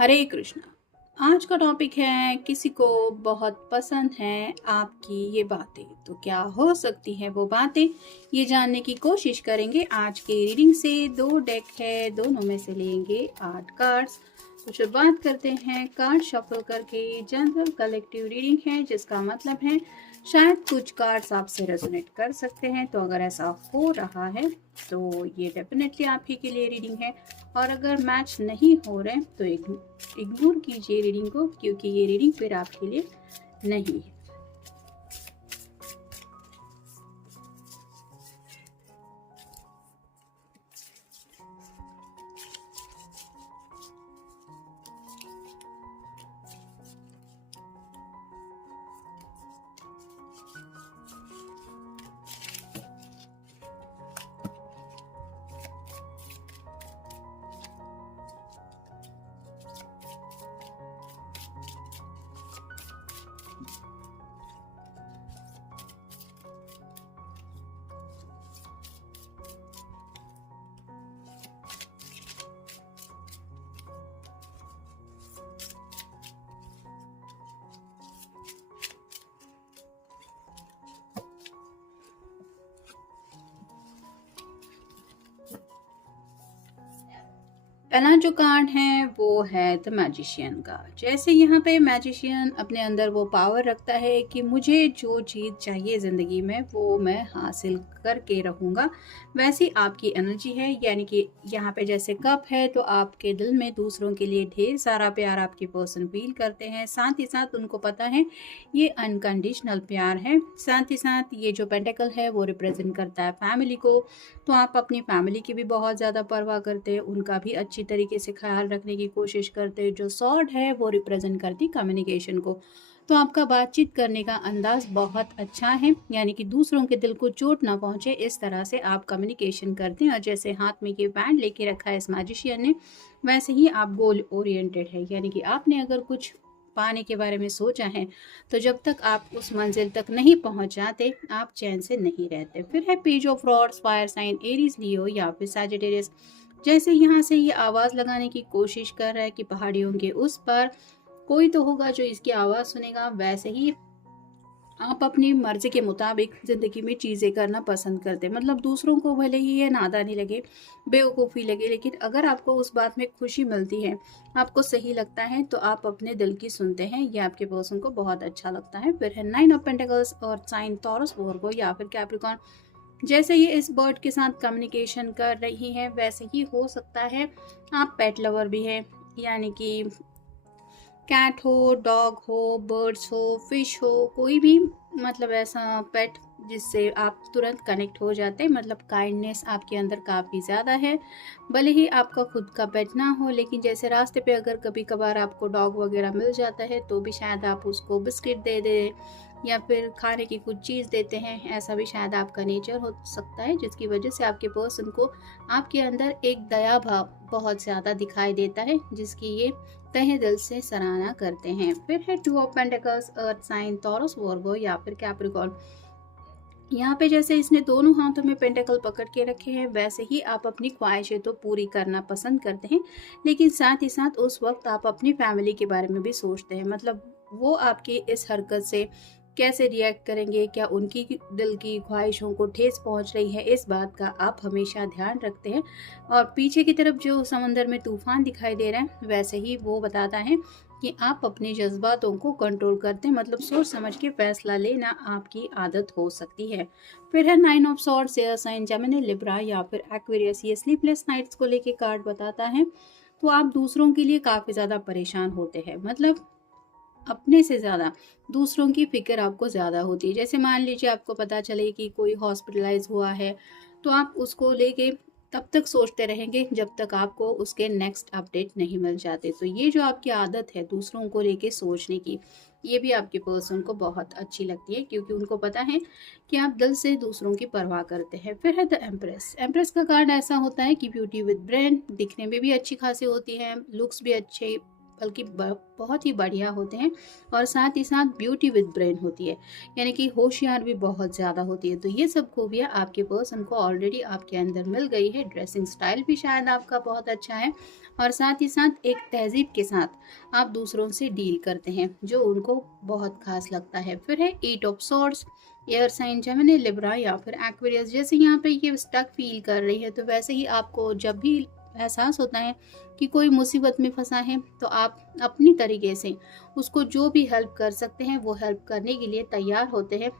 हरे कृष्णा। आज का टॉपिक है किसी को बहुत पसंद है आपकी ये बातें। तो क्या हो सकती है वो बातें, ये जानने की कोशिश करेंगे आज के रीडिंग से। 2 डेक है, दोनों में से लेंगे 8 कार्ड्स। तो शुरुआत करते हैं कार्ड शफल करके। जनरल कलेक्टिव रीडिंग है, जिसका मतलब है शायद कुछ कार्ड्स आपसे रेजोनेट कर सकते हैं। तो अगर ऐसा हो रहा है तो ये डेफिनेटली आप ही के लिए रीडिंग है। और अगर मैच नहीं हो रहे तो इग्नोर कीजिए रीडिंग को, क्योंकि ये रीडिंग फिर आपके लिए नहीं है। पहला जो कार्ड है वो है द मैजिशियन का। जैसे यहाँ पे मैजिशियन अपने अंदर वो पावर रखता है कि मुझे जो चीज़ चाहिए ज़िंदगी में वो मैं हासिल करके रहूँगा, वैसी आपकी एनर्जी है। यानी कि यहाँ पे जैसे कप है तो आपके दिल में दूसरों के लिए ढेर सारा प्यार आपके पर्सन फील करते हैं। साथ ही साथ उनको पता है ये अनकंडीशनल प्यार है। साथ ही साथ ये जो पेंटिकल है वो रिप्रेजेंट करता है फैमिली को। तो आप अपनी फैमिली की भी बहुत ज़्यादा परवाह करते हैं, उनका भी अच्छी तरीके से ख्याल रखने की कोशिश करते हैं। जो सॉर्ड है वो रिप्रेजेंट करती कम्युनिकेशन को। तो आपका बातचीत करने का अंदाज बहुत अच्छा है, यानी कि दूसरों के दिल को चोट ना पहुंचे इस तरह से आप कम्युनिकेशन करते हैं। और जैसे हाथ में ये बैंड लेके रखा है इस मैजिशियन ने, वैसे ही आप गोल ओरिएंटेड है। यानी कि आपने अगर कुछ पाने के बारे में सोचा है तो जब तक आप उस मंजिल तक नहीं पहुंच जाते आप चैन से नहीं रहते। फिर है page of rods, fire sign Aries Leo या फिर सैजिटेरियस। जैसे यहाँ से ये आवाज़ लगाने की कोशिश कर रहा है कि पहाड़ियों के उस पर कोई तो होगा जो इसकी आवाज़ सुनेगा। वैसे ही आप अपनी मर्जी के मुताबिक ज़िंदगी में चीज़ें करना पसंद करते हैं। मतलब दूसरों को भले ही ये नादानी लगे, बेवकूफ़ी लगे, लेकिन अगर आपको उस बात में खुशी मिलती है, आपको सही लगता है, तो आप अपने दिल की सुनते हैं। ये आपके पर्सन को बहुत अच्छा लगता है। फिर है 9 ऑफ पेंटिकल्स और साइन टॉरस, वर्गो या फिर कैप्रिकॉर्न। जैसे ये इस बर्ड के साथ कम्युनिकेशन कर रही है, वैसे ही हो सकता है आप पेट लवर भी हैं। यानी कि कैट हो, डॉग हो, बर्ड्स हो, फिश हो, कोई भी मतलब ऐसा पेट जिससे आप तुरंत कनेक्ट हो जाते हैं। मतलब काइंडनेस आपके अंदर काफ़ी ज़्यादा है। भले ही आपका खुद का पेट ना हो, लेकिन जैसे रास्ते पे अगर कभी कभार आपको डॉग वगैरह मिल जाता है तो भी शायद आप उसको बिस्किट दे दें या फिर खाने की कुछ चीज़ देते हैं। ऐसा भी शायद आपका नेचर हो सकता है, जिसकी वजह से आपके पर्सन को आपके अंदर एक दया भाव बहुत ज़्यादा दिखाई देता है, जिसकी ये तहे दिल से सराहना करते हैं। फिर है 2 of pentacles, earth sign Taurus, Virgo या फिर कैप्रिकॉर्न। यहाँ पे जैसे इसने दोनों हाथों में पेंटिकल पकड़ के रखे हैं, वैसे ही आप अपनी ख्वाहिशें तो पूरी करना पसंद करते हैं, लेकिन साथ ही साथ उस वक्त आप अपनी फैमिली के बारे में भी सोचते हैं। मतलब वो आपकी इस हरकत से कैसे रिएक्ट करेंगे, क्या उनकी दिल की ख्वाहिशों को ठेस पहुंच रही है, इस बात का आप हमेशा ध्यान रखते हैं। और पीछे की तरफ जो समंदर में तूफान दिखाई दे रहा है, वैसे ही वो बताता है कि आप अपने जज्बातों को कंट्रोल करते हैं। मतलब सोच समझ के फैसला लेना आपकी आदत हो सकती है। फिर है 9 of swords, air sign Gemini, Libra या फिर एक्वेरियस। ये स्लीपलेस नाइट्स को लेके कार्ड बताता है। तो आप दूसरों के लिए काफ़ी ज़्यादा परेशान होते हैं। मतलब अपने से ज़्यादा दूसरों की फ़िक्र आपको ज़्यादा होती है। जैसे मान लीजिए आपको पता चले कि कोई हॉस्पिटलाइज़ हुआ है, तो आप उसको लेके तब तक सोचते रहेंगे जब तक आपको उसके नेक्स्ट अपडेट नहीं मिल जाते। तो ये जो आपकी आदत है दूसरों को लेके सोचने की, ये भी आपके पर्सन को बहुत अच्छी लगती है, क्योंकि उनको पता है कि आप दिल से दूसरों की परवाह करते हैं। फिर है द एम्प्रेस। एम्प्रेस का कार्ड ऐसा होता है कि ब्यूटी विद ब्रेन, दिखने में भी अच्छी खासी होती है, लुक्स भी अच्छे बल्कि बहुत ही बढ़िया होते हैं। और साथ ही साथ ब्यूटी विद ब्रेन होती है, यानी कि होशियार भी बहुत ज़्यादा होती है। तो ये सब खूबियाँ आपके पर्सन को ऑलरेडी आपके अंदर मिल गई है। ड्रेसिंग स्टाइल भी शायद आपका बहुत अच्छा है, और साथ ही साथ एक तहजीब के साथ आप दूसरों से डील करते हैं, जो उनको बहुत खास लगता है। फिर है 8 of swords, air sign Gemini, Libra या फिर एक्वेरियस। जैसे यहाँ पे ये स्टक फील कर रही है, तो वैसे ही आपको जब भी एहसास होता है कि कोई मुसीबत में फंसा है, तो आप अपनी तरीके से उसको जो भी हेल्प कर सकते हैं वो हेल्प करने के लिए तैयार होते हैं।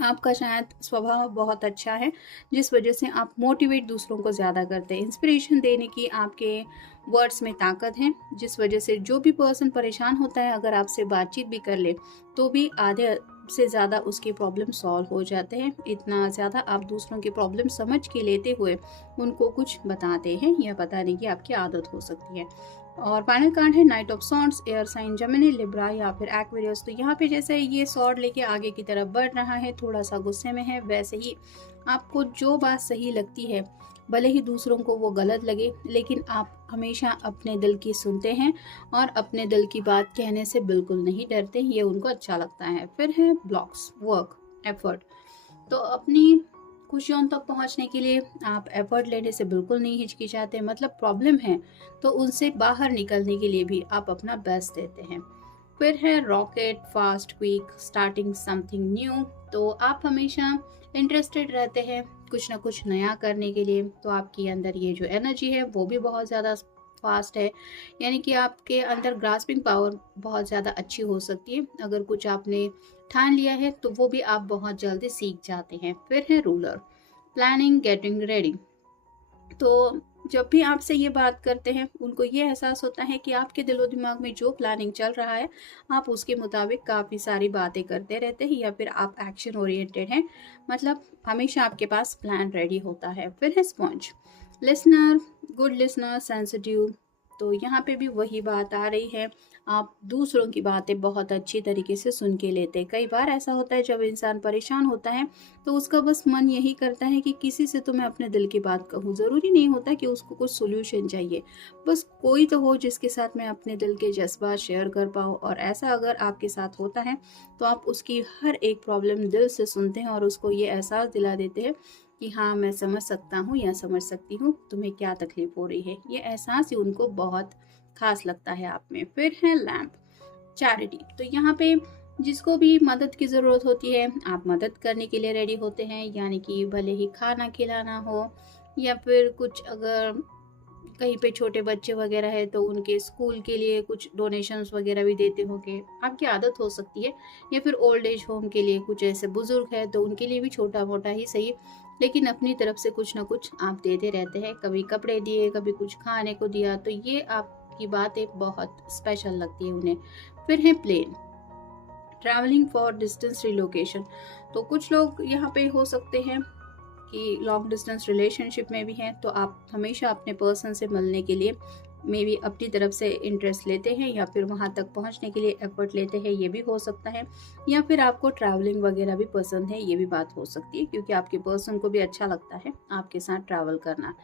आपका शायद स्वभाव बहुत अच्छा है, जिस वजह से आप मोटिवेट दूसरों को ज़्यादा करते हैं। इंस्पिरेशन देने की आपके वर्ड्स में ताकत है, जिस वजह से जो भी पर्सन परेशान होता है, अगर आपसे बातचीत भी कर ले तो भी आधे से ज़्यादा उसके प्रॉब्लम सॉल्व हो जाते हैं। इतना ज़्यादा आप दूसरों की प्रॉब्लम समझ के लेते हुए उनको कुछ बताते हैं, यह बताने की आपकी आदत हो सकती है। और फाइनल कार्ड है knight of swords, air sign Gemini, Libra या फिर एक्वेरियस। तो यहाँ पे जैसे ये सॉर्ड लेके आगे की तरफ बढ़ रहा है, थोड़ा सा गुस्से में है, वैसे ही आपको जो बात सही लगती है, भले ही दूसरों को वो गलत लगे, लेकिन आप हमेशा अपने दिल की सुनते हैं और अपने दिल की बात कहने से बिल्कुल नहीं डरते, ये उनको अच्छा लगता है। फिर है ब्लॉक्स, वर्क, एफर्ट। तो अपनी खुशियों तक पहुंचने के लिए आप एफर्ट लेने से बिल्कुल नहीं हिचकिचाते, मतलब प्रॉब्लम है तो उनसे बाहर निकलने के लिए भी आप अपना बेस्ट देते हैं। फिर है rocket, fast, quick, starting something new. तो आप हमेशा इंटरेस्टेड रहते हैं कुछ ना कुछ नया करने के लिए। तो आपके अंदर ये जो एनर्जी है वो भी बहुत ज़्यादा फास्ट है, यानी कि आपके अंदर ग्रास्पिंग पावर बहुत ज़्यादा अच्छी हो सकती है। अगर कुछ आपने ठान लिया है तो वो भी आप बहुत जल्दी सीख जाते हैं। फिर है रूलर, प्लानिंग, गेटिंग रेडी। तो जब भी आपसे ये बात करते हैं, उनको ये एहसास होता है कि आपके दिलो दिमाग में जो प्लानिंग चल रहा है, आप उसके मुताबिक काफ़ी सारी बातें करते रहते हैं, या फिर आप एक्शन ओरिएंटेड हैं, मतलब हमेशा आपके पास प्लान रेडी होता है। फिर है sponge, listener, good listener, sensitive. तो यहाँ पे भी वही बात आ रही है, आप दूसरों की बातें बहुत अच्छी तरीके से सुन के लेते हैं। कई बार ऐसा होता है जब इंसान परेशान होता है तो उसका बस मन यही करता है कि किसी से तो मैं अपने दिल की बात कहूँ। ज़रूरी नहीं होता कि उसको कुछ सोल्यूशन चाहिए, बस कोई तो हो जिसके साथ मैं अपने दिल के जज्बात शेयर कर पाऊँ। और ऐसा अगर आपके साथ होता है तो आप उसकी हर एक प्रॉब्लम दिल से सुनते हैं और उसको ये एहसास दिला देते हैं कि हाँ, मैं समझ सकता हूँ या समझ सकती हूँ तुम्हें क्या तकलीफ हो रही है। ये एहसास ही उनको बहुत खास लगता है आप में। फिर है लैम्प, चैरिटी। तो यहाँ पे जिसको भी मदद की ज़रूरत होती है, आप मदद करने के लिए रेडी होते हैं, यानी कि भले ही खाना खिलाना हो, या फिर कुछ अगर कहीं पे छोटे बच्चे वगैरह है तो उनके स्कूल के लिए कुछ डोनेशंस वगैरह भी देते होंगे, आपकी आदत हो सकती है। या फिर ओल्ड एज होम के लिए कुछ ऐसे बुजुर्ग है तो उनके लिए भी छोटा मोटा ही सही, लेकिन अपनी तरफ से कुछ ना कुछ आप देते रहते हैं। कभी कपड़े दिए, कभी कुछ खाने को दिया, तो ये आपकी बातें बहुत स्पेशल लगती है उन्हें। फिर है plane, travelling for distance relocation. तो कुछ लोग यहाँ पे हो सकते हैं कि लॉन्ग डिस्टेंस रिलेशनशिप में भी हैं, तो आप हमेशा अपने पर्सन से मिलने के लिए मे भी अपनी तरफ से इंटरेस्ट लेते हैं, या फिर वहाँ तक पहुँचने के लिए एफर्ट लेते हैं, ये भी हो सकता है। या फिर आपको ट्रैवलिंग वगैरह भी पसंद है, ये भी बात हो सकती है, क्योंकि आपके पर्सन को भी अच्छा लगता है आपके साथ ट्रैवल करना।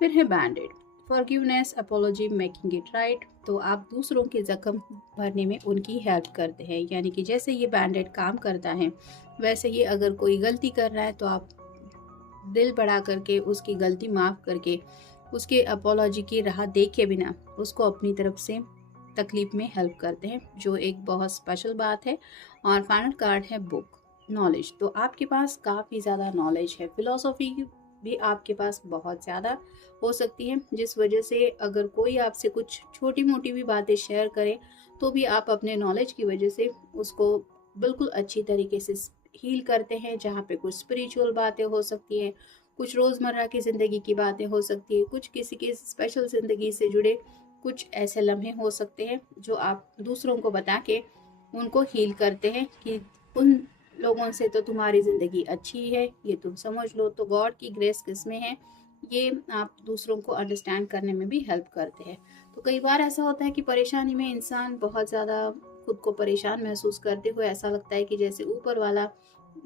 फिर है बैंडेड, forgiveness, apology, making it right. तो आप दूसरों के जख्म भरने में उनकी हेल्प करते हैं, यानी कि जैसे ये बैंडेड काम करता है, वैसे ही अगर कोई गलती कर रहा है तो आप दिल बढ़ा करके उसकी गलती माफ़ करके उसके अपोलॉजी की राह देखे बिना उसको अपनी तरफ से तकलीफ में हेल्प करते हैं, जो एक बहुत स्पेशल बात है। और फाइनल कार्ड है बुक, नॉलेज। तो आपके पास काफ़ी ज़्यादा नॉलेज है, फिलॉसफी भी आपके पास बहुत ज़्यादा हो सकती है, जिस वजह से अगर कोई आपसे कुछ छोटी मोटी भी बातें शेयर करे तो भी आप अपने नॉलेज की वजह से उसको बिल्कुल अच्छी तरीके से हील करते हैं। जहाँ पे कुछ स्पिरिचुअल बातें हो सकती हैं, कुछ रोज़मर्रा की ज़िंदगी की बातें हो सकती है, कुछ किसी की स्पेशल ज़िंदगी से जुड़े कुछ ऐसे लम्हे हो सकते हैं जो आप दूसरों को बता के उनको हील करते हैं कि उन लोगों से तो तुम्हारी ज़िंदगी अच्छी है, ये तुम समझ लो। तो गॉड की ग्रेस किसमें है, ये आप दूसरों को अंडरस्टैंड करने में भी हेल्प करते हैं। तो कई बार ऐसा होता है कि परेशानी में इंसान बहुत ज़्यादा खुद को परेशान महसूस करते हुए ऐसा लगता है कि जैसे ऊपर वाला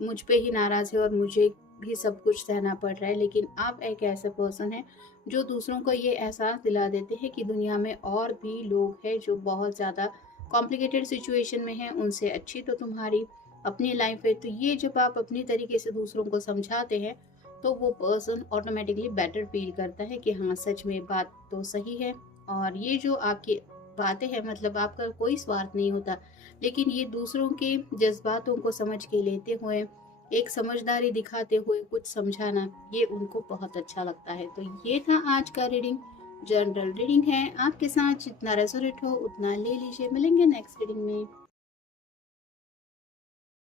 मुझ पे ही नाराज़ है और मुझे भी सब कुछ सहना पड़ रहा है, लेकिन आप एक ऐसा पर्सन है जो दूसरों को ये एहसास दिला देते हैं कि दुनिया में और भी लोग हैं जो बहुत ज़्यादा कॉम्प्लिकेटेड सिचुएशन में हैं, उनसे अच्छी तो तुम्हारी अपनी लाइफ है। तो ये जब आप अपनी तरीके से दूसरों को समझाते हैं तो वो पर्सन ऑटोमेटिकली बेटर फील करता है कि हाँ, सच में बात तो सही है। और ये जो आपकी बातें हैं, मतलब आपका कोई स्वार्थ नहीं होता, लेकिन ये दूसरों के जज्बातों को समझ के लेते हुए, एक समझदारी दिखाते हुए कुछ समझाना, ये उनको बहुत अच्छा लगता है। तो ये था आज का रीडिंग। जनरल रीडिंग है, आपके साथ जितना रेजोनेट हो उतना ले लीजिए। मिलेंगे नेक्स्ट रीडिंग में।